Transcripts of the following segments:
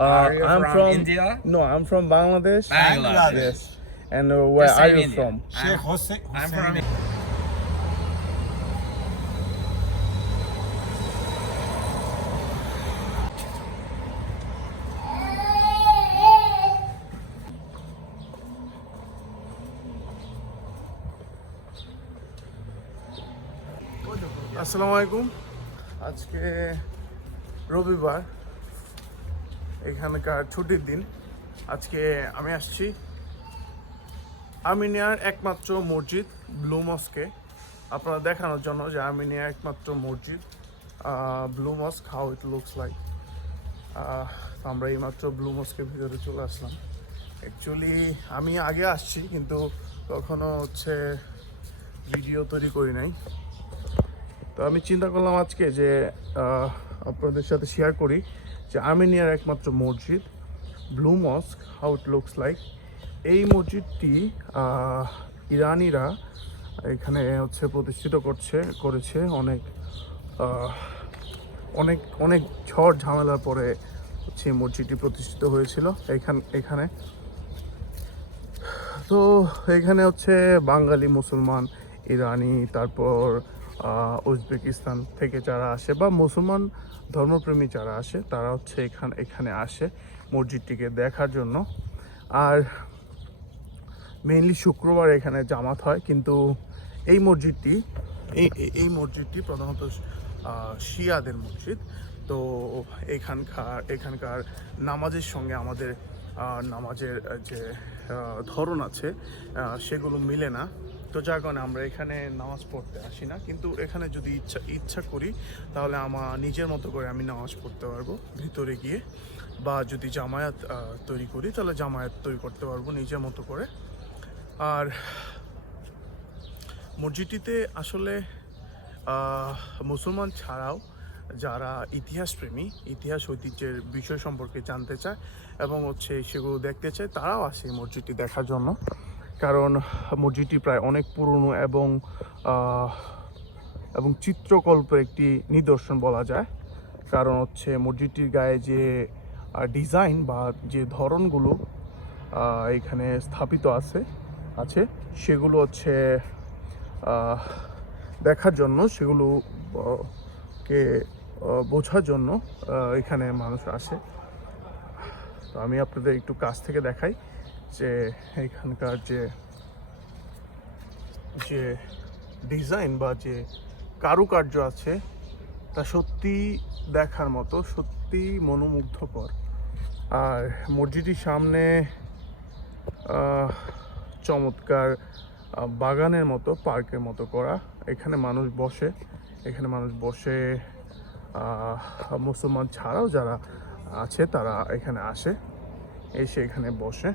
Are you I'm from India? No, I'm from Bangladesh. Bangladesh. Yes. And where The are same you India. from? Sheikh Hussein. I'm from আসসালামু আলাইকুম। আজকে রবিবার, এখানকার ছুটির দিন। আজকে আমি আসছি আর্মেনিয়ার একমাত্র মসজিদ ব্লু মস্কে আপনারা দেখানোর জন্য যে আর্মেনিয়ার একমাত্র মসজিদ blue mosque, how it looks like. আমরা এইমাত্র ব্লু মস্কের ভিতরে চলে আসলাম। অ্যাকচুয়ালি আমি আগে আসছি, কিন্তু কখনো ভিডিও তৈরি করি নাই। তো আমি চিন্তা করলাম আজকে যে আপনাদের সাথে শেয়ার করি যে আর্মেনিয়ার একমাত্র মসজিদ blue mosque, how it looks like. এই মসজিদটি ইরানিরা এখানে প্রতিষ্ঠিত করেছে অনেক ঝড় ঝামেলার পরে এই মসজিদটি প্রতিষ্ঠিত হয়েছিল এখানে। তো এখানে বাঙালি, মুসলমান, ইরানি, তারপর উজবেকিস্তান থেকে যারা আসে বা মুসলমান ধর্মপ্রেমী যারা আসে তারা এখানে আসে মসজিদটিকে দেখার জন্য। আর মেইনলি শুক্রবার এখানে জামাত হয়, কিন্তু এই মসজিদটি প্রধানত শিয়াদের মসজিদ। তো এখানকার নামাজের সঙ্গে আমাদের নামাজের যে ধরন আছে সেগুলো মিলে না। তো যার কারণে আমরা এখানে নামাজ পড়তে আসি না, কিন্তু এখানে যদি ইচ্ছা করি তাহলে আমার নিজের মতো করে আমি নামাজ পড়তে পারবো ভিতরে গিয়ে, বা যদি জামায়াত তৈরি করি তাহলে জামায়াত তৈরি করতে পারবো নিজের মতো করে। আর মসজিদটিতে আসলে মুসলমান ছাড়াও যারা ইতিহাসপ্রেমী, ইতিহাস ঐতিহ্যের বিষয় সম্পর্কে জানতে চায় এবং সেগুলো দেখতে চায়, তারাও আসে এই মসজিদটি দেখার জন্য। কারণ মসজিদটি প্রায় অনেক পুরনো এবং চিত্রকল্পের একটি নিদর্শন বলা যায়। কারণ মসজিদটির গায়ে যে ডিজাইন বা যে ধরনগুলো এখানে স্থাপিত আছে সেগুলো দেখার জন্য, সেগুলোকে বোঝার জন্য এখানে মানুষ আসে। তো আমি আপনাদের একটু কাছ থেকে দেখাই যে এখানকার যে ডিজাইন বা যে কারুকার্য আছে তা সত্যি দেখার মতো, সত্যি মনোমুগ্ধকর। আর মসজিদটির সামনে চমৎকার বাগানের মতো, পার্কের মতো করা। এখানে মানুষ বসে মুসলমান ছাড়াও যারা আছে তারা এখানে এসে এখানে বসে।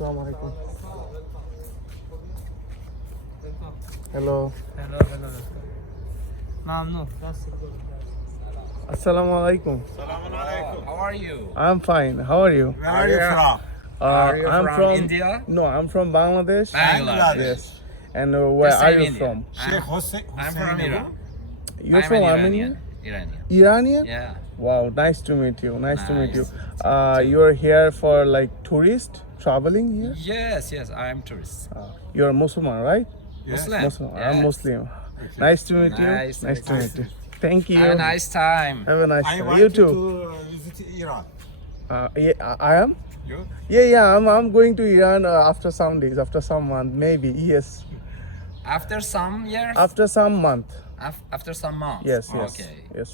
আসসালামু আলাইকুম। Hello. Assalamu alaikum. How are you? I'm fine. How are you? Where are you from? Are you I'm from India? No, I'm from Bangladesh. Bangladesh. Yes. And where The are same you India. from? Sheikh Hussein. I'm from Iran. You're I'm from an Armenia? Iranian. Iranian? Yeah. Wow, nice to meet you. Nice to meet you. Nice. You're here for like tourist traveling here? Yes, I am tourist. You're a Muslim, right? Muslim. Muslim. Yes. I'm Muslim. Nice to meet you. Nice to meet you. Thank you. Have a nice time. Have a nice I time. want You to too. visit Iran. Yeah, I am. You? Yeah. I'm going to Iran after some days, after some month, maybe. Yes, After some years? after some month. After some months? Yes. Okay. Yes.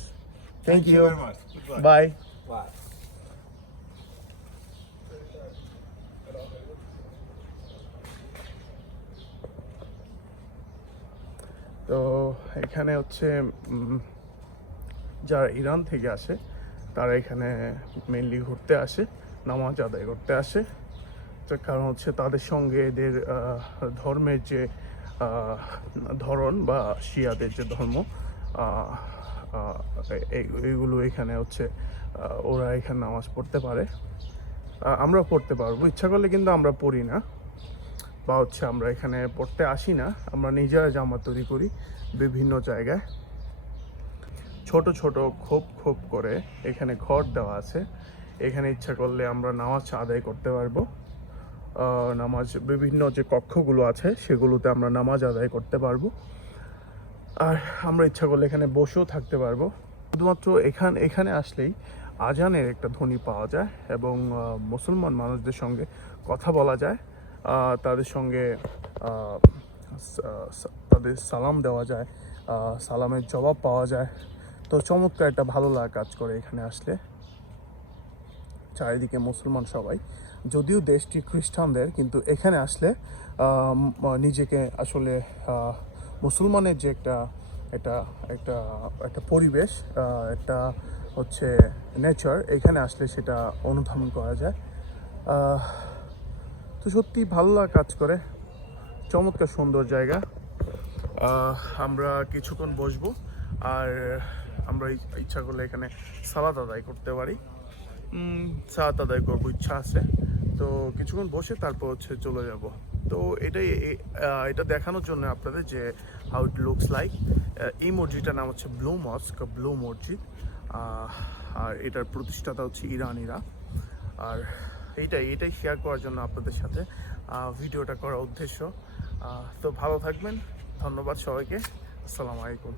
Thank you. very much. Goodbye. Bye. Bye. তো এখানে যারা Iran থেকে আসে তারা এখানে mainly ঘুরতে আসে, নামাজ আদায় করতে আসে। তার কারণ তাদের সঙ্গে এদের ধর্মের যে ধরন বা শিয়াদের যে ধর্ম, এইগুলো এখানে ওরা এখানে নামাজ পড়তে পারে। আমরা পড়তে পারবো, ইচ্ছা করলে কিন্তু আমরা পড়ি না, বা হচ্ছে আমরা এখানে পড়তে আসি না, আমরা নিজেরা জামা তৈরি করি বিভিন্ন জায়গায়। ছোট ছোট খোপ খোপ করে এখানে ঘর দেওয়া আছে, এখানে ইচ্ছা করলে আমরা নামাজ আদায় করতে পারবো। নামাজ বিভিন্ন যে কক্ষগুলো আছে সেগুলোতে আমরা নামাজ আদায় করতে পারবো, আর আমরা ইচ্ছা করলে এখানে বসেও থাকতে পারবো। শুধুমাত্র এখানে আসলেই আজানের একটা ধ্বনি পাওয়া যায় এবং মুসলমান মানুষদের সঙ্গে কথা বলা যায়, তাদের সঙ্গে তাদের সালাম দেওয়া যায়, সালামের জবাব পাওয়া যায়। তো চমৎকার একটা ভালো লাগা কাজ করে এখানে আসলে। চারিদিকে মুসলমান সবাই, যদিও দেশটি খ্রিস্টানদের, কিন্তু এখানে আসলে নিজেকে আসলে মুসলমানের যে একটা একটা একটা একটা পরিবেশ, একটা হচ্ছে নেচার, এখানে আসলে সেটা অনুধাবন করা যায়। তো সত্যি ভালো লাগা কাজ করে, চমৎকার সুন্দর জায়গা। আমরা কিছুক্ষণ বসবো, আর আমরা ইচ্ছা করলে এখানে সালাত আদায় করতে পারি, সালাত আদায় করবো, ইচ্ছা আছে। তো কিছুক্ষণ বসে তারপর হচ্ছে চলে যাব। তো এটা দেখানোর জন্য আপনাদের যে হাউ ইট লুকস লাইক। এই মসজিদটার নাম হচ্ছে ব্লু মস্ক, ব্লু মসজিদ, আর এটার প্রতিষ্ঠাতা হচ্ছে ইরানিরা। আর এইটাই শেয়ার করার জন্য আপনাদের সাথে ভিডিওটা করার উদ্দেশ্য। তো ভালো থাকবেন, ধন্যবাদ সবাইকে, আসসালামু আলাইকুম।